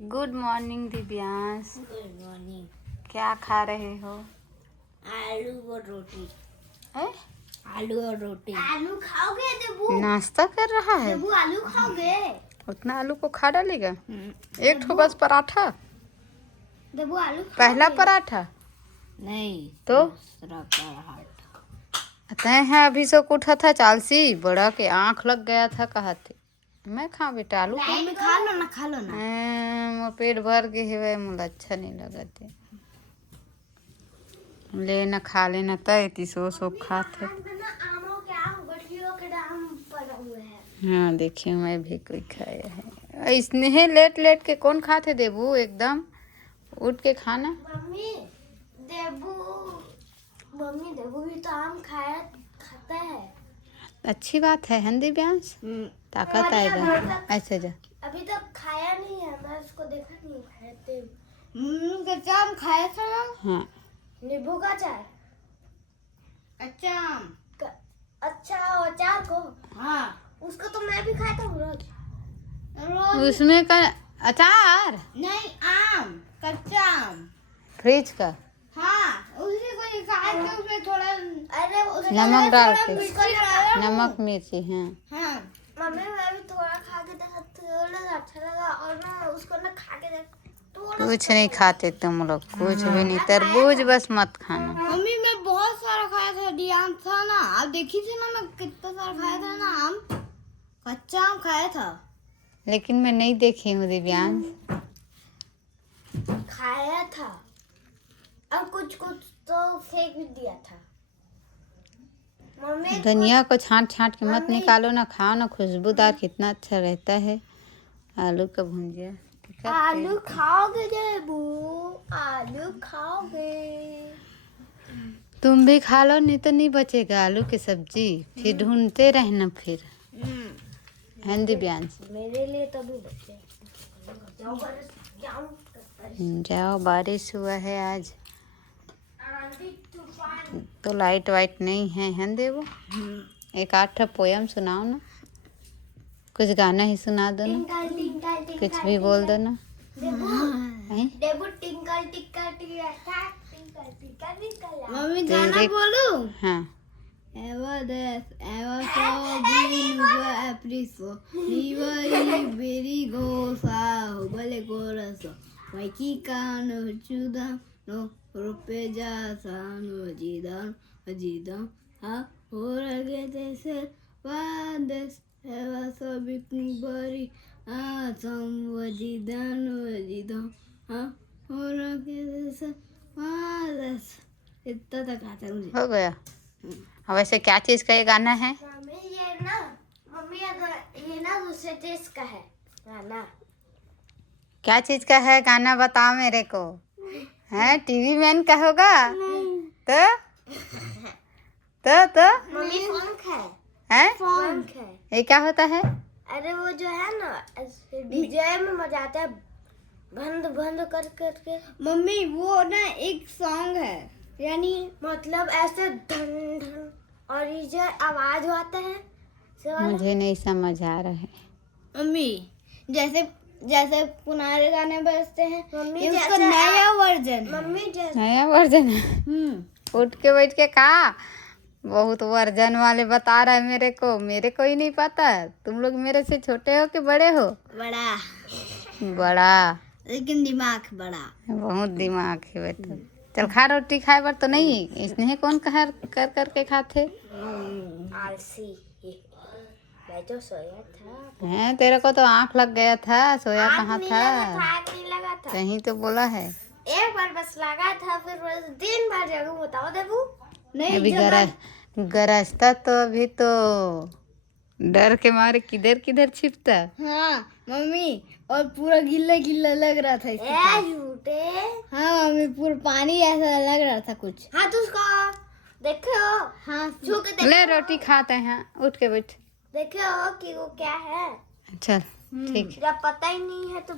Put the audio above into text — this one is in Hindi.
Good morning Divyansh. Good morning. क्या खा रहे हो? आलू और रोटी। है? आलू और रोटी। आलू खाओगे देबू? नाश्ता कर रहा है? देबू आलू खाओगे? उतना आलू को खा डालेगा? एक ठो बस पराठा? देबू आलू खाओगे? पहला पराठा नहीं तो दूसरा पराठा। तय है अभी से उठा था चालसी बड़ा के आँख लग गया था कहा थे मैं खा बेटा आलू खा लो ना खा लो ना। मोर पेट भर के हेवे मुझे अच्छा नहीं लगा थे ले न खा लेना तय तीसो सो खाते। हाँ देखिए मैं भी कोई खाया है इसने लेट लेट के कौन खाते देबू एकदम उठ के खाना। मम्मी देबू भी तो आम खाता है। अच्छी बात है दिव्यांश ताकत आएगा ऐसे जा। अभी तक खाया नहीं है मैं उसको देखा नहीं खाते। कच्चा आम खाया था ना। हाँ नींबू का चाय कच्चा आम अच्छा अचार को। हाँ उसको तो मैं भी खाता हूँ रोज। उसमें का अचार नहीं आम कच्चा आम फ्रिज का। हाँ उसी को निकाल के उसमें थोड़ा अरे नमक डाल के नमक मिर्ची। हाँ हाँ मम्मी मैं भी थोड़ा खा के देखा थोड़ा अच्छा लगा और ना उसको ना खा के देख कुछ नहीं खाते तुम लोग कुछ भी नहीं तरबूज बस मत खाना। मम्मी मैं बहुत सारा खाया था आम था ना आप देखी थी ना मैं कितना सारा खाया था ना आम कच्चा आम खाया था। लेकिन मैं नहीं देखी हूँ दिव्यांश। खाया था और कुछ कुछ तो फेंक भी दिया था। मम्मी धनिया को छांट छांट के मत निकालो ना खाओ ना खुशबूदार कितना अच्छा रहता है आलू का भुंजिया। आलू खाओगे देबू आलू खाओगे? तुम भी खा लो नहीं तो नहीं बचेगा आलू की सब्जी फिर ढूंढते रहना फिर है दिव्यांश। मेरे लिए तभी बचे। जाओ बारिश हुआ है आज तो लाइट वाइट नहीं है देवो। एक आठ पोयम सुनाओ ना कुछ गाना ही सुना दो ना कुछ भी बोल दो ना। मम्मी गाना बोलूं? हाँ Ever this, ever so green, apriso, viva very go sa, bale coraso, Mikey cano, chuda, no, ropeja sa, no, jidan, ha, ora get this, this, ever so big body, some wajidan, ha, ora get this, this, इतना तक आता है मुझे। हो गया। अब वैसे क्या चीज का ये गाना है? मम्मी ये ना दूसरे चीज का है गाना। क्या चीज का है गाना बताओ मेरे को। है टीवी मैन का होगा? तो मम्मी फंक है फंक है। ये क्या होता है? अरे वो जो है ना डीजे में मजा आता है बंद बंद कर करके। मम्मी वो ना एक सॉन्ग है यानी मतलब ऐसे धन धन और ये जो आवाज आता है मुझे नहीं समझ आ रहा है। मम्मी जैसे जैसे पुराने गाने बजते हैं मम्मी उसका नया वर्जन। मम्मी नया वर्जन है। उठ के बैठ के कहा बहुत वर्जन वाले बता रहा है मेरे को ही नहीं पता। तुम लोग मेरे से छोटे हो कि बड़े हो? बड़ा लेकिन दिमाग बड़ा। बहुत दिमाग है बेटा। चल खा रोटी खाए बार तो नहीं इसने कौन कर करके खाते आलसी। मैं तो सोया था। हैं तेरे को तो आँख लग गया था सोया कहाँ था? आँख नहीं लगा था। कहीं तो बोला है एक बार बस लगा था फिर बस दिन भर जगह बताओ देबू। नहीं अभी गरजता तो अभी तो डर के मारे किधर किधर छिपता। हाँ मम्मी और पूरा गिल्ला गिल्ला लग रहा था झूठे। हाँ मम्मी पूरा पानी ऐसा लग रहा था कुछ। हाँ तो उसका देखो। हाँ छू के देखो। ले रोटी खाते हैं उठ के बैठ देखो कि वो क्या है। चल ठीक जब पता ही नहीं है तो